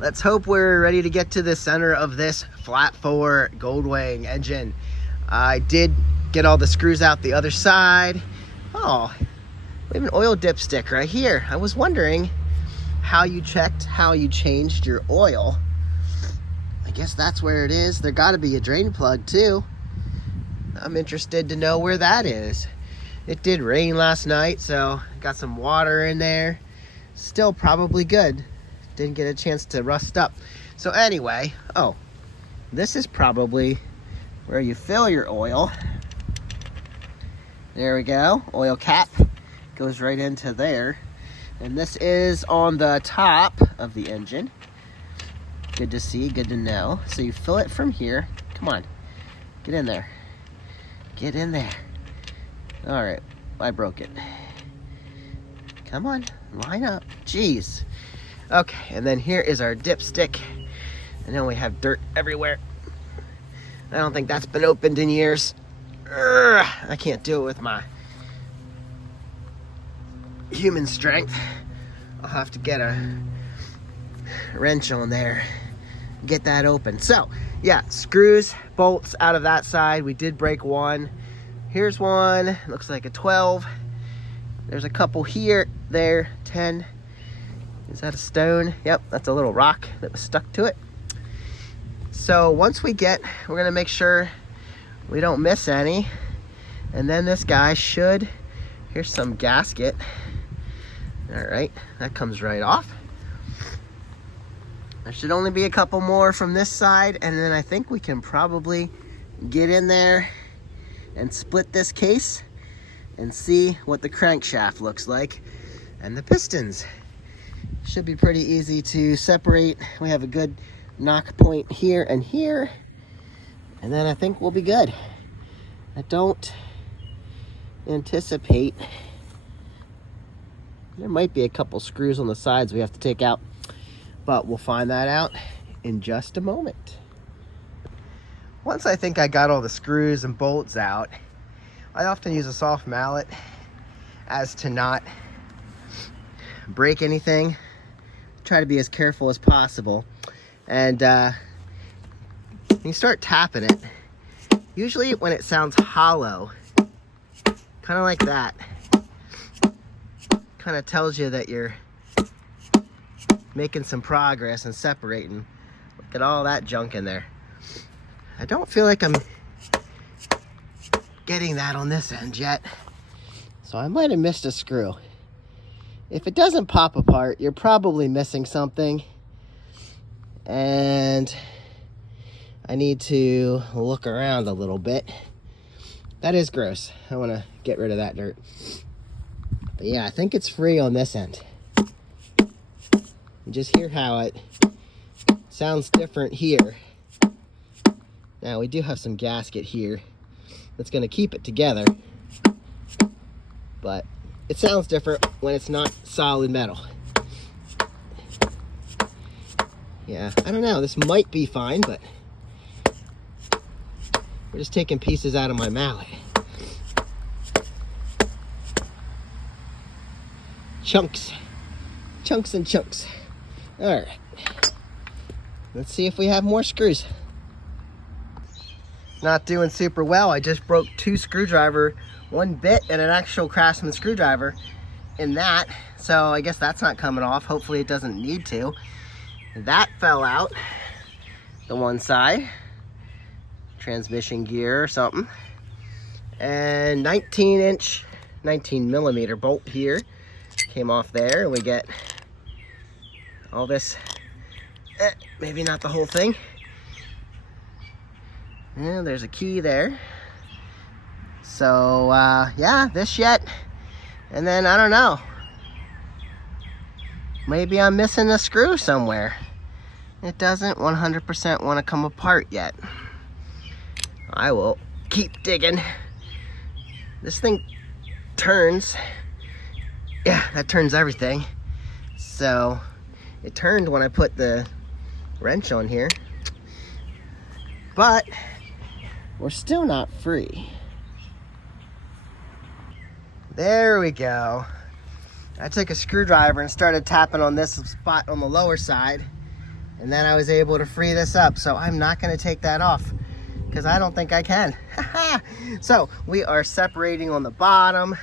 Let's hope we're ready to get to the center of this flat 4 Goldwing engine. I did get all the screws out the other side. Oh, we have an oil dipstick right here. I was wondering how you checked, how you changed your oil. I guess that's where it is. There got to be a drain plug too. I'm interested to know where that is. It did rain last night, so got some water in there. Still probably good. Didn't get a chance to rust up. So anyway, oh, this is probably where you fill your oil. There we go. Oil cap goes right into there. And this is on the top of the engine. Good to see, good to know. So you fill it from here. Come on, get in there. Get in there. All right, I broke it. Come on, line up. Jeez. Okay, and then here is our dipstick. And then we have dirt everywhere. I don't think that's been opened in years. Urgh, I can't do it with my human strength. I'll have to get a wrench on there, get that open. So, yeah, screws, bolts out of that side. We did break one. Here's one, looks like a 12. There's a couple here, there, 10. Is that a stone? Yep, that's a little rock that was stuck to it. So once we're gonna make sure we don't miss any. And then this guy should, here's some gasket. All right, that comes right off. There should only be a couple more from this side, and then I think we can probably get in there and split this case and see what the crankshaft looks like and the pistons. Should be pretty easy to separate. We have a good knock point here and here, and then I think we'll be good. I don't anticipate, there might be a couple screws on the sides we have to take out, but we'll find that out in just a moment. Once I think I got all the screws and bolts out, I often use a soft mallet as to not break anything. Try to be as careful as possible. And you start tapping it. Usually when it sounds hollow, kind of like that, kind of tells you that you're making some progress and separating. Look at all that junk in there. I don't feel like I'm getting that on this end yet, so I might have missed a screw. If it doesn't pop apart, you're probably missing something, and I need to look around a little bit. That is gross. I want to get rid of that dirt. But yeah, I think it's free on this end. You just hear how it sounds different here. Now we do have some gasket here that's going to keep it together, but it sounds different when it's not solid metal. Yeah, I don't know, this might be fine, but we're just taking pieces out of my mallet. Chunks and chunks. All right, let's see if we have more screws. Not doing super well. I just broke 2 screwdriver, 1 bit and an actual Craftsman screwdriver in that. So I guess that's not coming off. Hopefully it doesn't need to. That fell out, the one side. Transmission gear or something. And 19 millimeter bolt here came off there. And we get all this, maybe not the whole thing. And there's a key there. So yeah, this yet. And then I don't know, maybe I'm missing a screw somewhere. It doesn't 100% want to come apart yet. I will keep digging. This thing turns. Yeah, that turns everything. So it turned when I put the wrench on here, but we're still not free. There we go. I took a screwdriver and started tapping on this spot on the lower side, And then I was able to free this up. So I'm not gonna take that off because I don't think I can. So we are separating on the bottom.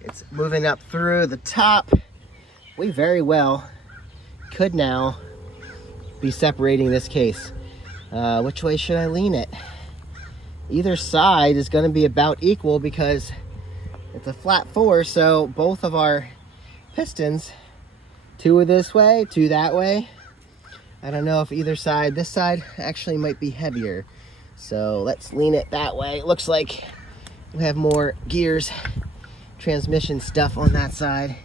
It's moving up through the top. We very well could now be separating this case. Which way should I lean it? Either side is gonna be about equal because it's a flat 4, so both of our pistons, 2 are this way, 2 that way. I don't know if either side, this side actually might be heavier. So let's lean it that way. It looks like we have more gears, transmission stuff on that side.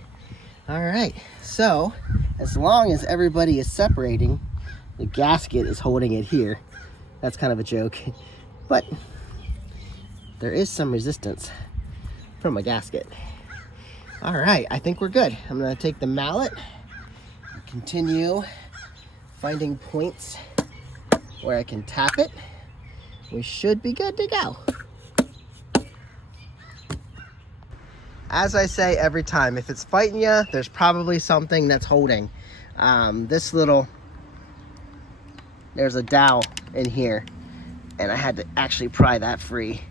All right, so as long as everybody is separating, the gasket is holding it here. That's kind of a joke, but there is some resistance from a gasket. All right, I think we're good. I'm gonna take the mallet and continue finding points where I can tap it. We should be good to go. As I say every time, if it's fighting you, there's probably something that's holding. There's a dowel in here, and I had to actually pry that free.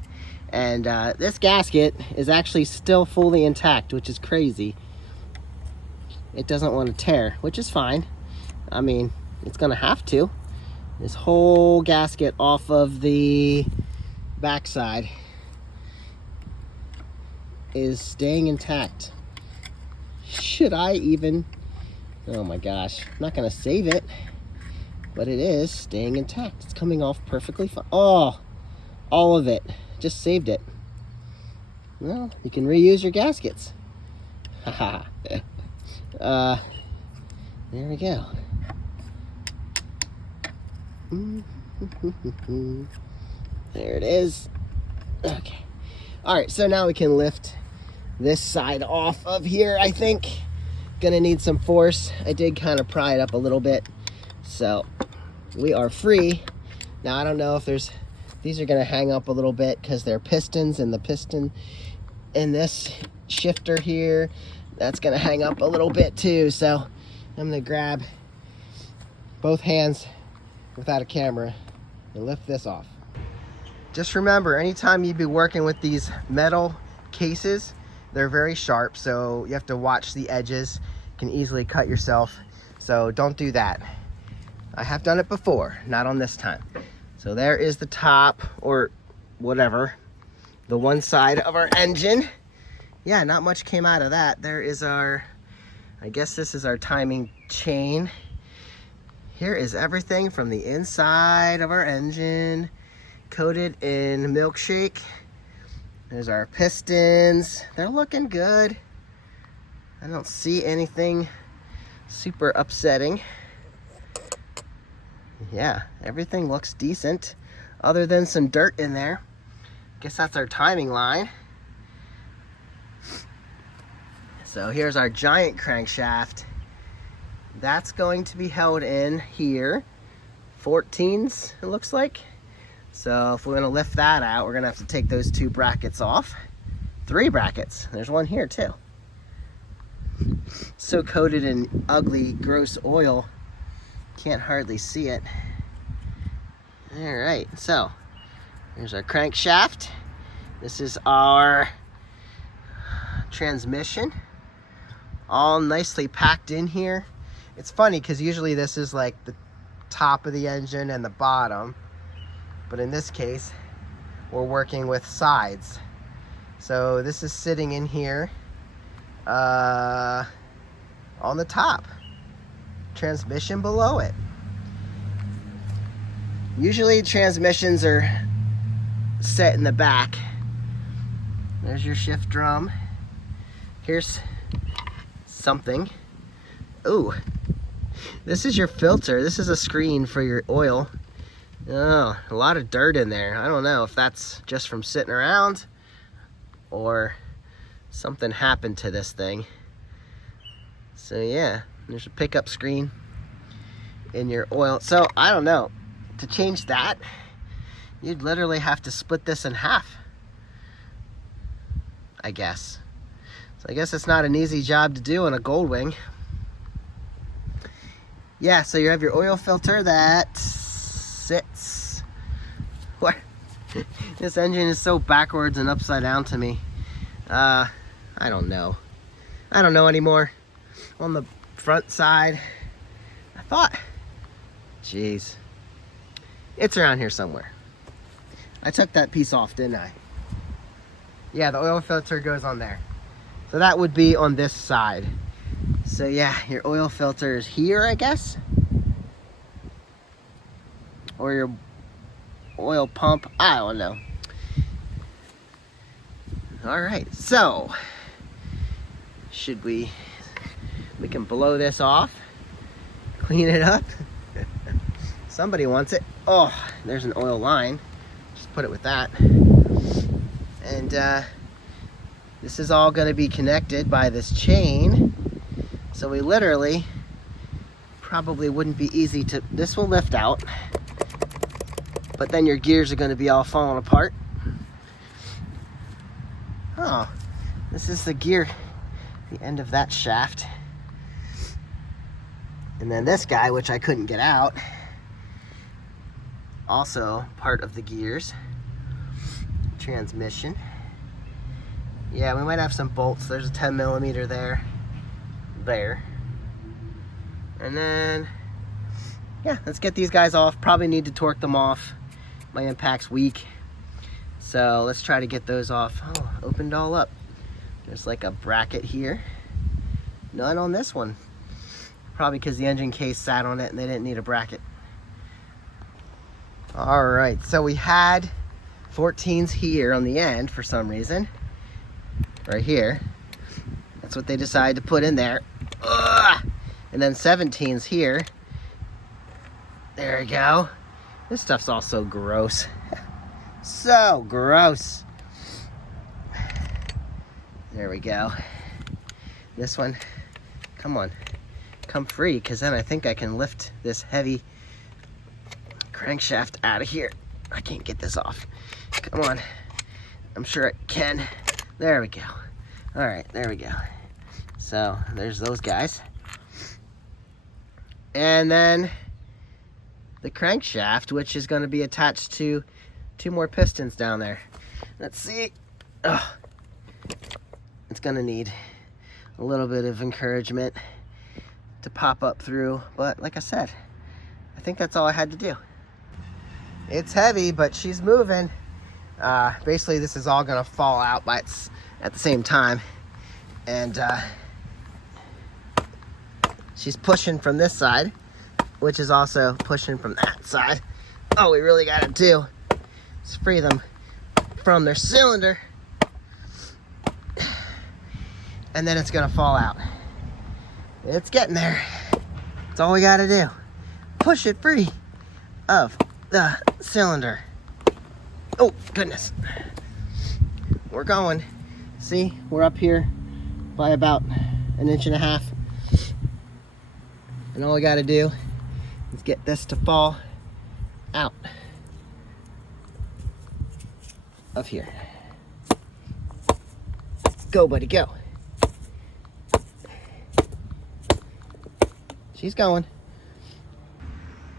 And this gasket is actually still fully intact, which is crazy. It doesn't want to tear, which is fine. I mean, it's gonna have to. This whole gasket off of the backside is staying intact. Should I even, oh my gosh, I'm not gonna save it, but it is staying intact. It's coming off perfectly fine. Oh, all of it, just saved it. Well, you can reuse your gaskets. Haha. There we go. There it is. Okay. All right, so now we can lift this side off of here, I think. Gonna need some force. I did kind of pry it up a little bit. So we are free. Now I don't know if these are gonna hang up a little bit because they're pistons, and the piston in this shifter here, that's gonna hang up a little bit too. So I'm gonna grab both hands without a camera and lift this off. Just remember, anytime you'd be working with these metal cases, they're very sharp, so you have to watch the edges. You can easily cut yourself, so don't do that. I have done it before, not on this time. So there is the top, or whatever, the one side of our engine. Yeah, not much came out of that. There is our, I guess this is our timing chain. Here is everything from the inside of our engine, coated in milkshake. There's our pistons. They're looking good. I don't see anything super upsetting. Yeah, everything looks decent, other than some dirt in there. Guess that's our timing line. So here's our giant crankshaft. That's going to be held in here. 14s, it looks like. So if we're gonna lift that out, we're gonna have to take those 2 brackets off. 3 brackets, there's one here too. So coated in ugly, gross oil, can't hardly see it. All right, so here's our crankshaft. This is our transmission, all nicely packed in here. It's funny because usually this is like the top of the engine and the bottom, but in this case we're working with sides. So this is sitting in here on the top, transmission below it. Usually transmissions are set in the back. There's your shift drum. Here's something. Ooh, this is your filter. This is a screen for your oil. Oh, a lot of dirt in there. I don't know if that's just from sitting around or something happened to this thing. So yeah, there's a pickup screen in your oil. So I don't know, to change that, you'd literally have to split this in half, I guess. So I guess it's not an easy job to do on a Goldwing. yeah, so you have your oil filter that sits. What? This engine is so backwards and upside down to me. I don't know. I don't know anymore. On the front side, I thought, jeez, it's around here somewhere. I took that piece off, didn't I? Yeah, the oil filter goes on there. So that would be on this side. So yeah, your oil filter is here, I guess. Or your oil pump, I don't know. All right, so we can blow this off, clean it up. Somebody wants it. Oh, there's an oil line. Just put it with that. And this is all going to be connected by this chain. So we literally probably wouldn't be easy to, this will lift out, but then your gears are going to be all falling apart. Oh, this is the gear, the end of that shaft. And then this guy, which I couldn't get out, also part of the gears. Transmission. Yeah, we might have some bolts. There's a 10 millimeter there. And then, yeah, let's get these guys off. Probably need to torque them off. My impact's weak. So let's try to get those off. Oh, opened all up. There's like a bracket here. None on this one. Probably because the engine case sat on it and they didn't need a bracket. All right, so we had 14s here on the end for some reason. Right here. That's what they decided to put in there. Ugh! And then 17s here. There we go. This stuff's all so gross. So gross. There we go. This one, come on, come free, because then I think I can lift this heavy crankshaft out of here. I can't get this off. Come on. I'm sure I can. There we go. All right, there we go. So there's those guys. And then the crankshaft, which is going to be attached to 2 more pistons down there. Let's see. Oh, it's going to need a little bit of encouragement to pop up through. But like I said, I think that's all I had to do. It's heavy, but she's moving. Basically, this is all going to fall out at the same time. And she's pushing from this side, which is also pushing from that side. All we really got to do is free them from their cylinder. And then it's going to fall out. It's getting there. That's all we got to do. Push it free of the cylinder. Oh, goodness. We're going. See, we're up here by about 1.5 inches. And all we got to do is get this to fall out of here. Go, buddy, go. She's going.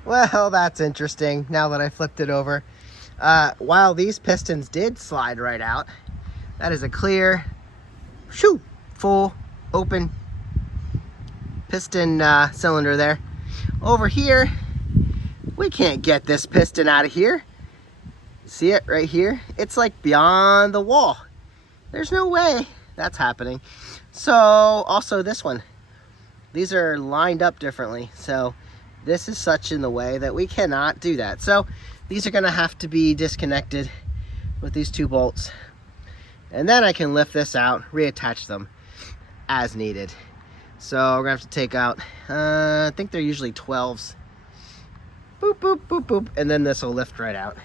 Well, that's interesting now that I flipped it over. While these pistons did slide right out, that is a clear, shoo, full, open piston cylinder there. Over here, we can't get this piston out of here. See it right here? It's like beyond the wall. There's no way that's happening. So, also this one. These are lined up differently. So, this is such in the way that we cannot do that. So, these are gonna have to be disconnected with these 2 bolts. And then I can lift this out, reattach them as needed. So we're gonna have to take out, I think they're usually 12s. Boop, boop, boop, boop. And then this will lift right out.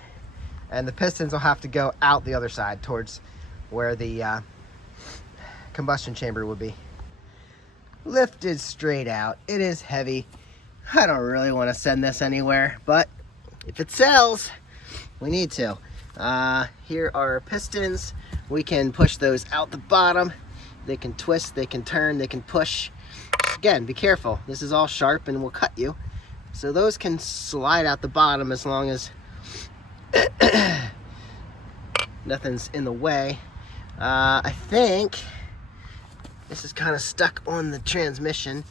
And the pistons will have to go out the other side towards where the combustion chamber would be. Lifted straight out. It is heavy. I don't really want to send this anywhere, but if it sells, we need to. Here are our pistons. We can push those out the bottom. They can twist, they can turn, they can push. Again, be careful. This is all sharp and will cut you. So those can slide out the bottom as long as nothing's in the way. I think this is kind of stuck on the transmission.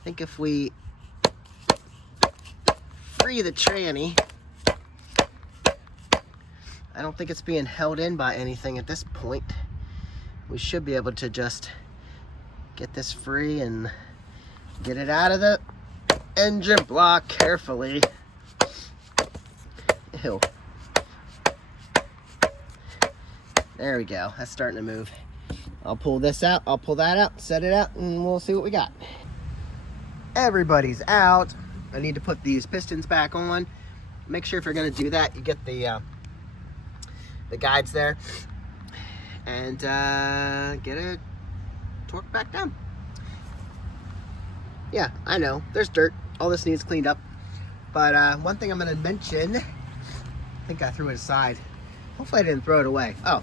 I think if we free the tranny, I don't think it's being held in by anything at this point. We should be able to just get this free and get it out of the engine block carefully. Ew. There we go. That's starting to move. I'll pull this out, I'll pull that out, set it out, and we'll see what we got. Everybody's out. I need to put these pistons back on. Make sure if you're going to do that, you get the guides there, and get it torqued back down. Yeah, I know, there's dirt. All this needs cleaned up. But one thing I'm going to mention, I think I threw it aside. Hopefully I didn't throw it away. Oh,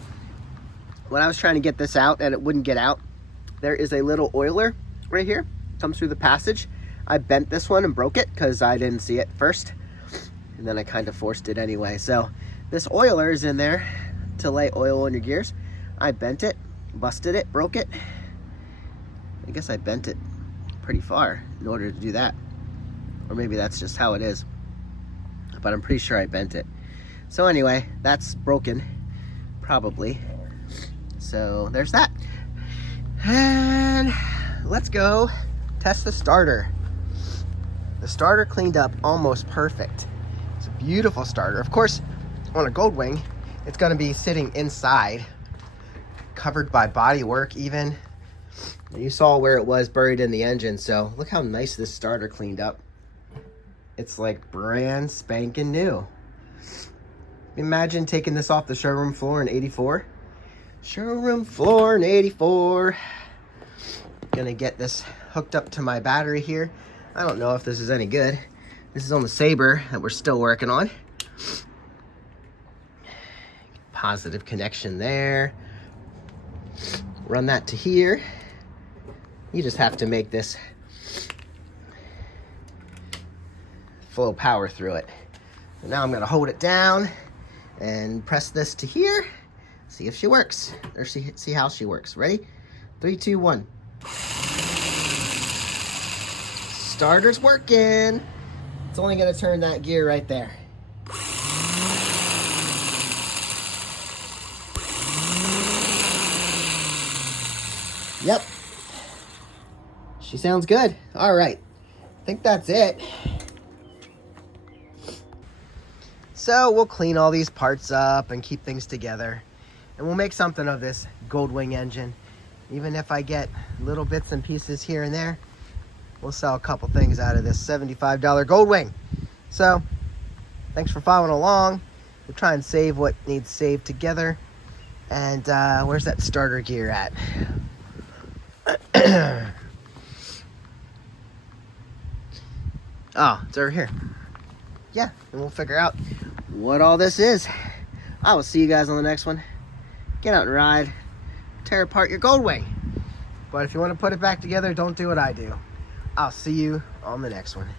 when I was trying to get this out and it wouldn't get out, there is a little oiler right here. Comes through the passage. I bent this one and broke it because I didn't see it first. And then I kind of forced it anyway. So this oiler is in there to lay oil in your gears. I bent it, busted it, broke it. I guess I bent it pretty far in order to do that. Or maybe that's just how it is. But I'm pretty sure I bent it. So anyway, that's broken, probably. So there's that. And let's go test the starter. The starter cleaned up almost perfect. It's a beautiful starter. Of course, on a Goldwing, it's going to be sitting inside, covered by bodywork even. You saw where it was buried in the engine, so look how nice this starter cleaned up. It's like brand spanking new. Imagine taking this off the showroom floor in 84. Showroom floor in 84. Gonna get this hooked up to my battery here. I don't know if this is any good. This is on the Sabre that we're still working on. Positive connection there. Run that to here. You just have to make this flow power through it. And now I'm gonna hold it down and press this to here. See if she works, or see how she works. Ready? 3, 2, 1. Starter's working. It's only gonna turn that gear right there. Yep. She sounds good. All right. I think that's it. So we'll clean all these parts up and keep things together. And we'll make something of this Goldwing engine. Even if I get little bits and pieces here and there, we'll sell a couple things out of this $75 Goldwing. So, thanks for following along. We'll try and save what needs saved together. And where's that starter gear at? Oh, it's over here. Yeah, and we'll figure out what all this is. I will see you guys on the next one. Get out and ride. Tear apart your Goldwing. But if you want to put it back together, don't do what I do. I'll see you on the next one.